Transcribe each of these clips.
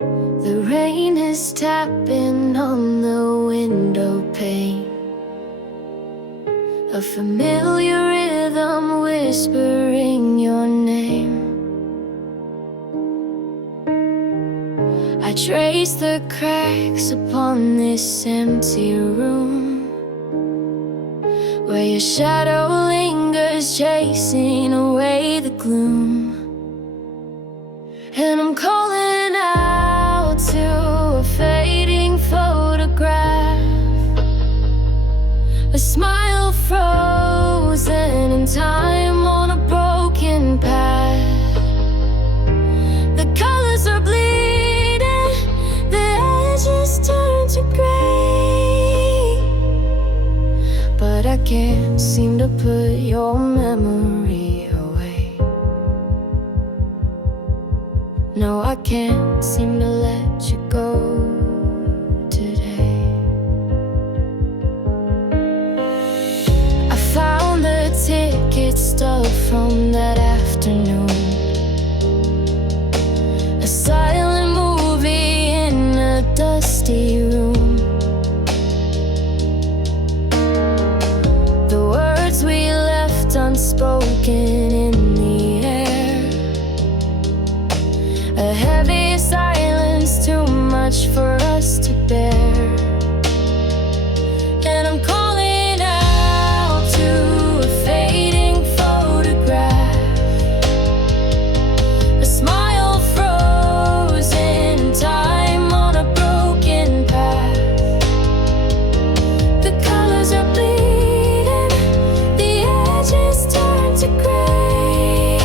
The rain is tapping on the window pane, a familiar rhythm whispering your name. I trace the cracks upon this empty room, where your shadow lingers, chasing away the gloom. And I'm calling out to a fading photograph, a smile frozen in time on a broken path. The colors are bleeding, the edges turn to gray, but I can't seem to put your memory away. No, I can't seem to let you go today. I found the ticket stub from that afternoon, a silent movie in a dusty room. The words we left unspoken in the air, a heavy silence, too much for us to bear. And I'm calling out to a fading photograph, a smile frozen in time on a broken path. The colors are bleeding, the edges turn to gray,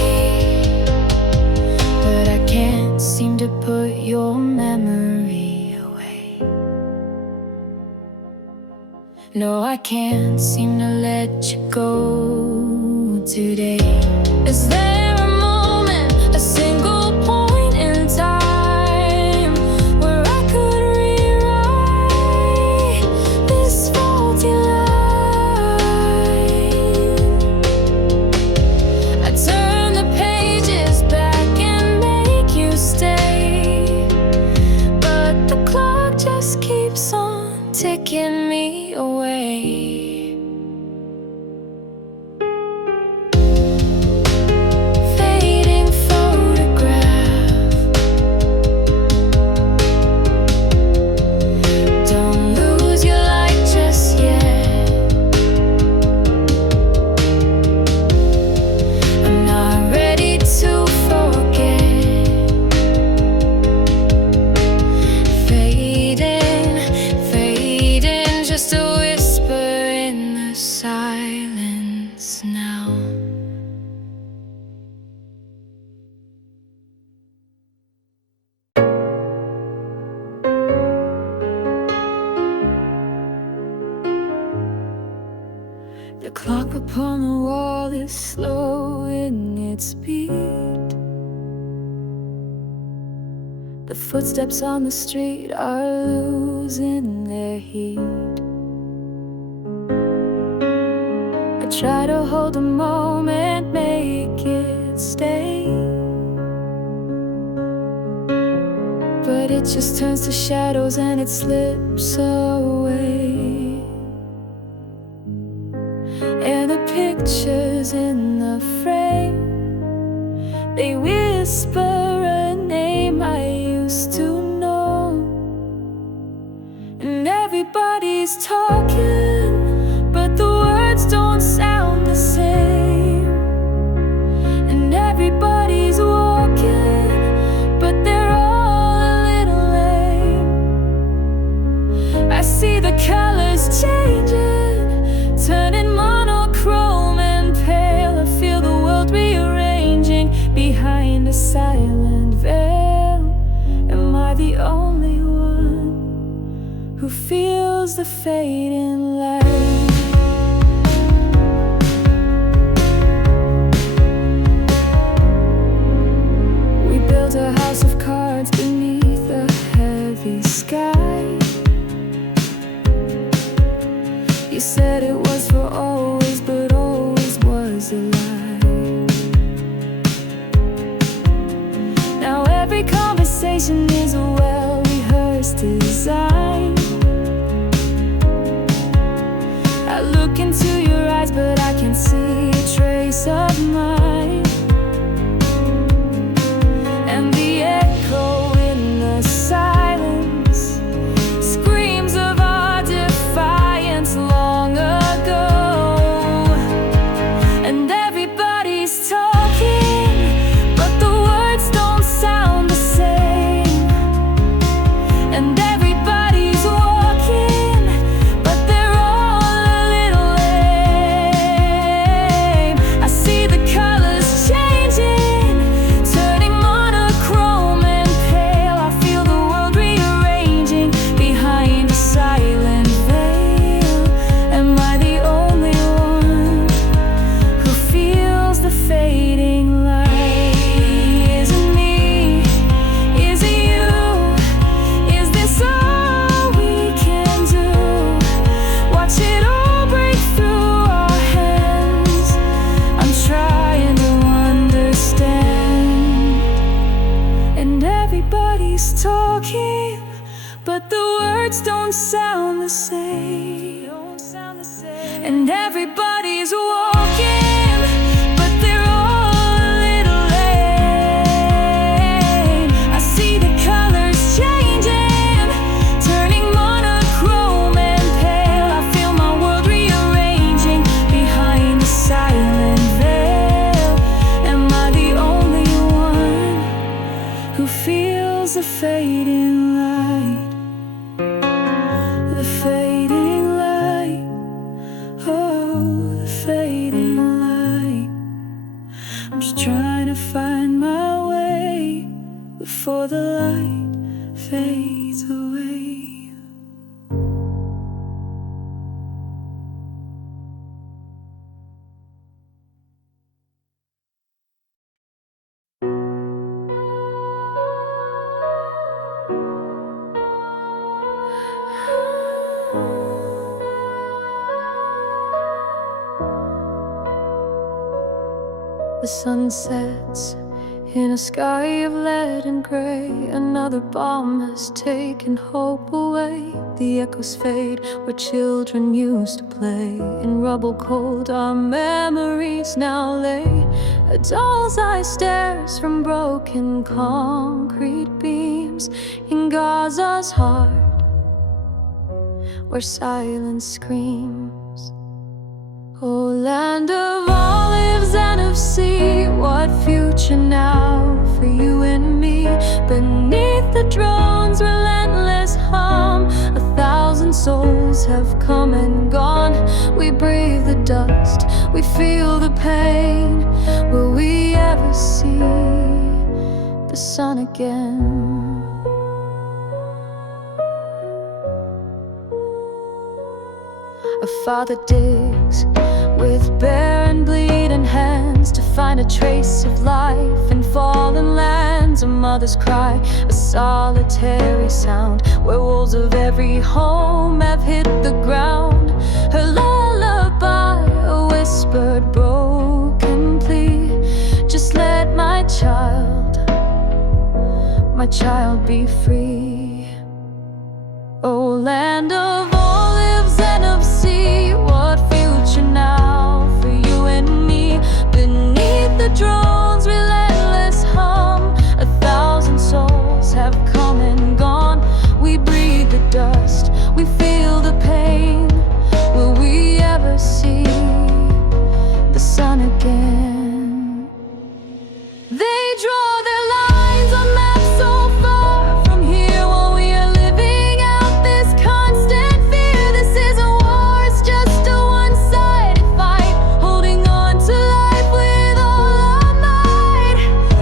but I can't seem to put your memory away. No, I can't seem to let you go today. Is there a moment, a single point in time, where I could rewrite this faulty line? I turn the pages back and make you stay, but the clock just keeps on ticking me away. Fading photograph, don't lose your light just yet. I'm not ready to forget. Fading, just a whisper in the silence now. The clock upon the wall is slowing its beat. The footsteps on the street are losing their heat. I try to hold the moment, make it stay, but it just turns to shadows and it slips away. And the pictures in the frame, they whisper a name I used to know. And everybody's talking, but the words don't sound the same. And everybody's walking, but they're all a little lame. I see the colors changing, turning monochrome and pale. I feel the world rearranging behind a silent veil. Am I the only one who feels the fading light? We built a house of cards beneath a heavy sky. You said it was for always, but always was a lie. Now every conversation is a way design. I look into your eyes, but I can't see a trace of mine. And the echo in the silence screams of our defiance long ago. And everybody's talking, but the words don't sound the same. And everybody's walking, but they're all a little lame. I see the colors changing, turning monochrome and pale. I feel the world rearranging behind a silent veil. Am I the only one who feels the fading light? Is it me? Is it you? Is this all we can do? Watch it all break through our hands. I'm trying to understand. And everybody's talking, but the words don't sound the same. And everybody's walking, but they're all a little lame. I see the colors changing, turning monochrome and pale. I feel my world rearranging behind a silent veil. Am I the only one who feels the fading light? The fading light, oh, the fading light. I'm just trying to find my way before the light fades away. The sun sets in a sky of lead and gray. Another bomb has taken hope away. The echoes fade where children used to play. In rubble cold our memories now lay. A doll's eye stares from broken concrete beams in Gaza's heart, where silence screams. Oh, land of olives and of sea, what future now for you and me? Beneath the drone's relentless hum, 1,000 souls have come and gone. We breathe the dust, we feel the pain. Will we ever see the sun again? A father digs with bare and bleeding hands to find a trace of life in fallen lands. A mother's cry, a solitary sound, where walls of every home have hit the ground. Her lullaby, a whispered broken plea. Just let my child be free. Oh, land of olives and of sea, what future now for you and me? Beneath the drone's relentless hum, 1,000 souls have come and gone. We breathe the dust, we feel the pain. Will we ever see the sun again? They draw their lines on maps so far from here, while we are living out this constant fear. This isn't war, it's just a one-sided fight, holding on to life with all our might.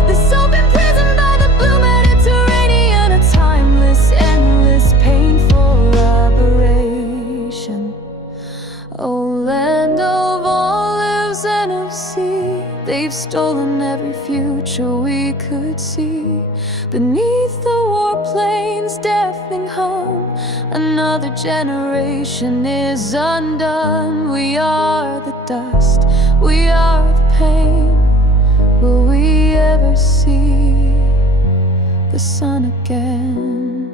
This open prison by the blue Mediterranean, a timeless, endless, painful aberration. Oh, land of olives and of sea, they've stolen every future we could see. Beneath the warplane's deafening hum, another generation is undone. We are the dust, we are the pain. Will we ever see the sun again?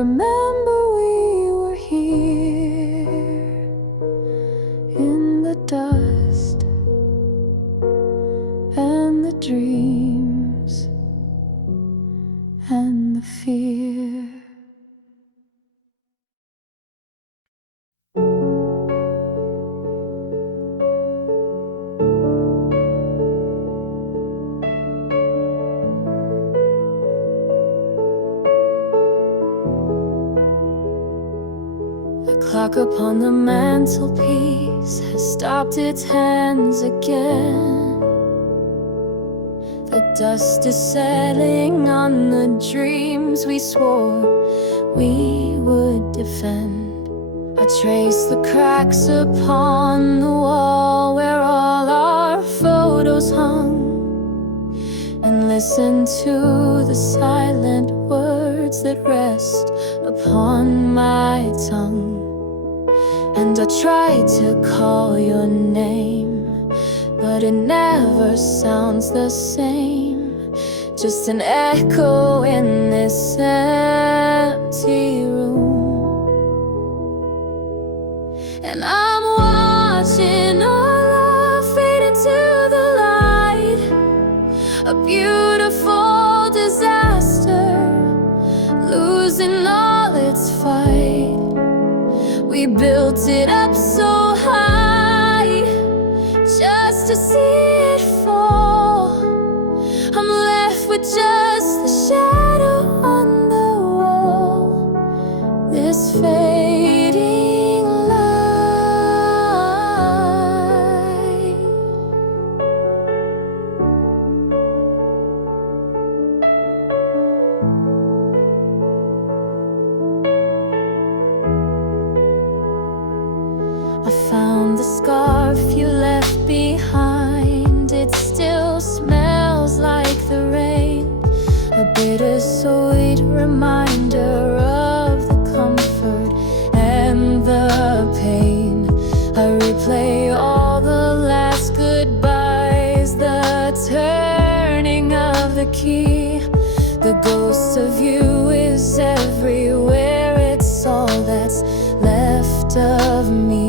remember we were here in the dust and the dreams and the fear. The clock upon the mantelpiece has stopped its hands again. The dust is settling on the dreams we swore we would defend. I trace the cracks upon the wall where all our photos hung, and listen to the silent words that rest upon my tongue. And I try to call your name, but it never sounds the same. Just an echo in this empty room. And I'm watching our love fade into the light, a beautiful disaster, losing all its fight. We built it up so high just to see it fall. I'm left with just the shadow on the wall, this fading light. I found the scarf you left behind. It still smells like the rain, a bittersweet reminder of the comfort and the pain. I replay all the last goodbyes, the turning of the key. The ghost of you is everywhere, it's all that's left of me.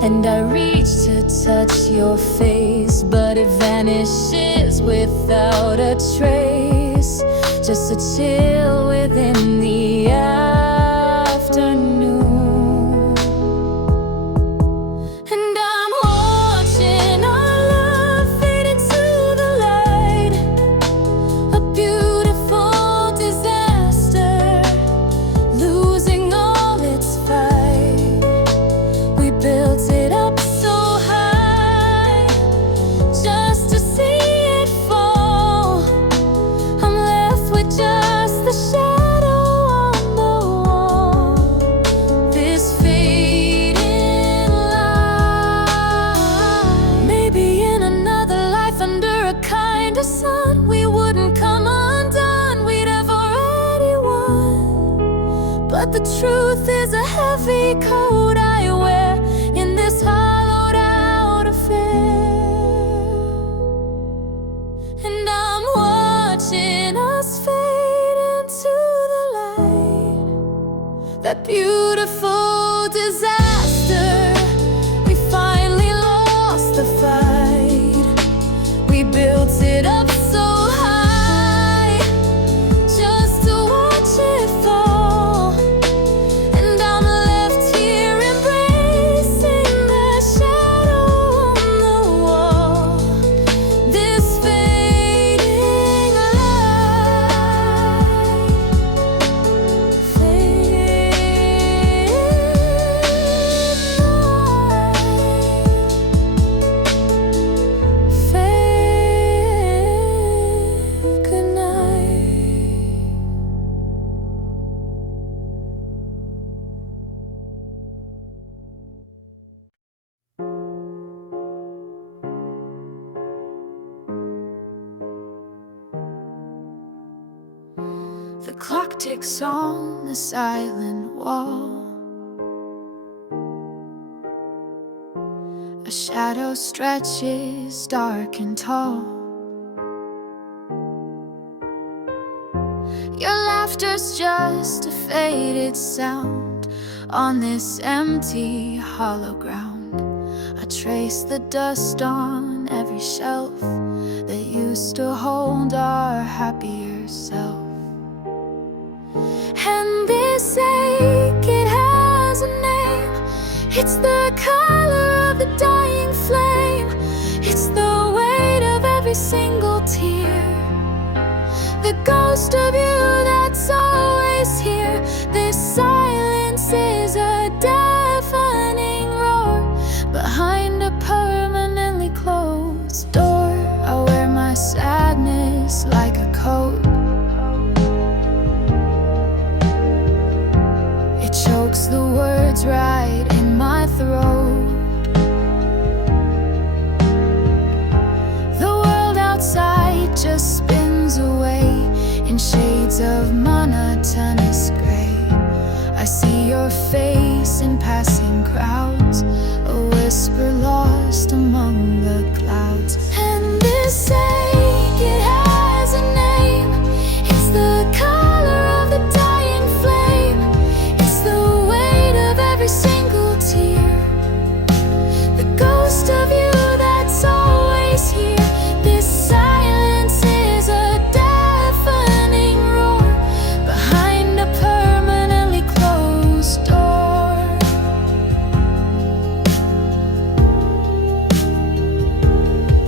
And I reach to touch your face, but it vanishes without a trace. Just a chill within the afternoon. And I'm watching our love fade into the light, a beautiful disaster, losing all its fight. We built it up so high just to see it fall. I'm left with just the shadow on the wall, this fading light. Maybe in another life under a kinder sun, we wouldn't come undone, we'd have already won. But the truth is a heavy coat I wear in this hollowed out affair. And I'm watching us fade into the light, that beautiful disaster. We finally lost the fight. We built it up so high just to watch it fall. And I'm left here embracing the shadow on the wall, this fading light, fading light, fade goodnight. The clock ticks on the silent wall, a shadow stretches dark and tall. Your laughter laughter's just a faded sound on this empty, hollow ground. I trace the dust on every shelf that used to hold our happier self. And this ache, it has a name. It's the color of the dying flame. It's the weight of every single tear, the ghost of you that's always here. This silence is a deafening roar behind a permanently closed door. I wear my sadness like a coat. It chokes the words right in my throat. The world outside just spins away in shades of monotonous gray. I see your face in passing crowds, a whisper lost among the clouds. And this ache, it has a name. It's the color of the dying flame. It's the weight of every single tear, the ghost of you that's always here. This silence is a deafening roar behind a permanently closed door.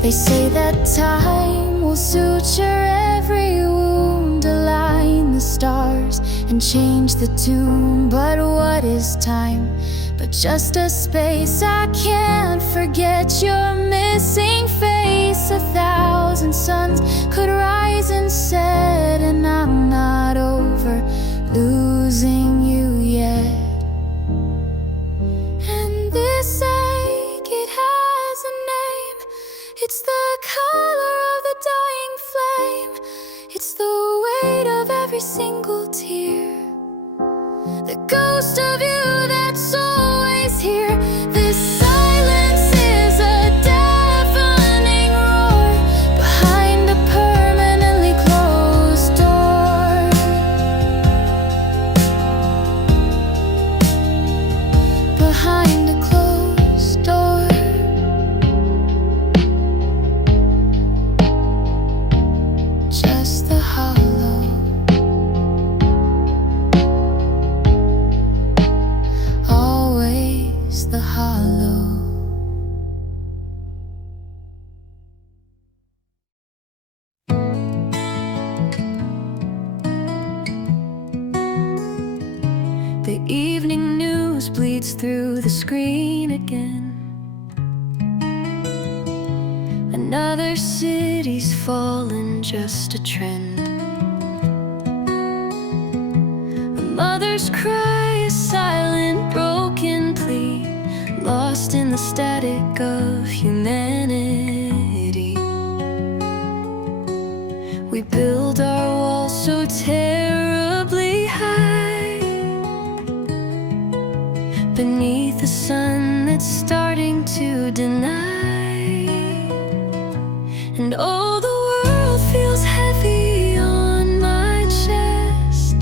They say that time will suture every wound, align the stars and change the tune. But what is time but just a space? I can't forget your missing face. 1,000 suns could rise and set, and I'm not over losing you yet. And this ache, it has a name. It's the color of the dying flame. It's the weight of every single tear, the ghost of you that's always here. This silence is a deafening roar behind a permanently closed door. Behind a closed door. Just the hollow, always the hollow. The evening news bleeds through the screen again. Another city's fallen, just a trend. A mother's cry, a silent, broken plea, lost in the static of humanity. We build our walls so terribly high, beneath a sun that's starting to deny. And oh, the world feels heavy on my chest,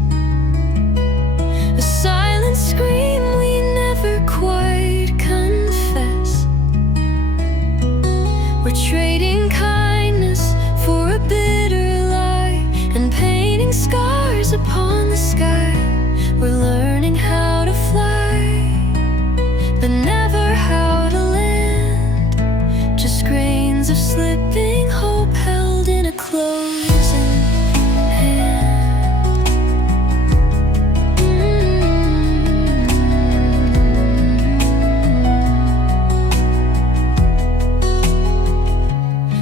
a silent scream we never quite confess. We're trading kindness for a bitter lie, and painting scars upon the sky. We're learning how to fly, but never how to land. Just grains of slipping hope held in a closing hand.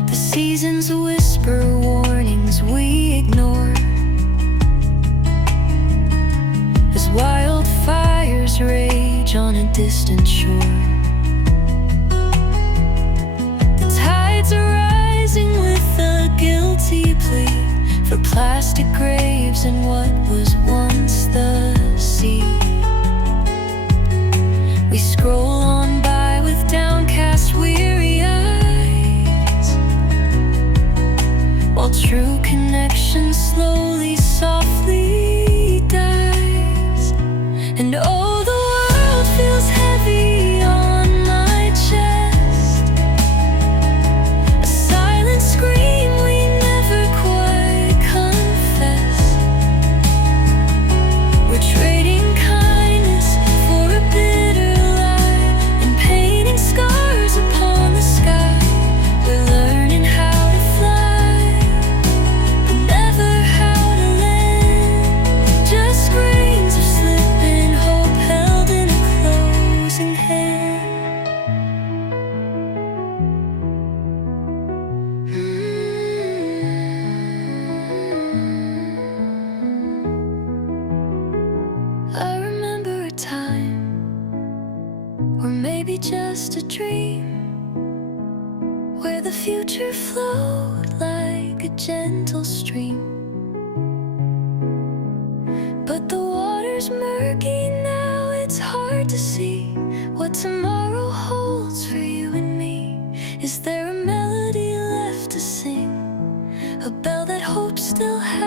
The seasons whisper warnings we ignore, as wildfires rage on a distant shore. The tides are rising with a guilty plea for plastic graves in what was once the sea. We scroll on by with downcast, weary eyes, while true connection slowly, softly oh, the world feels heavy on my chest, a silent scream we never quite confessed. We're trading kindness for a bitter lie, and painting scars upon the sky. We're learning how to fly, but never how to land. Just grains of slipping hope held in a closing hand. I remember a time, or maybe just a dream, where the future flowed like a gentle stream. But the water's murky now, it's hard to see what tomorrow holds for you and me. Is there a melody left to sing, a bell that hope still has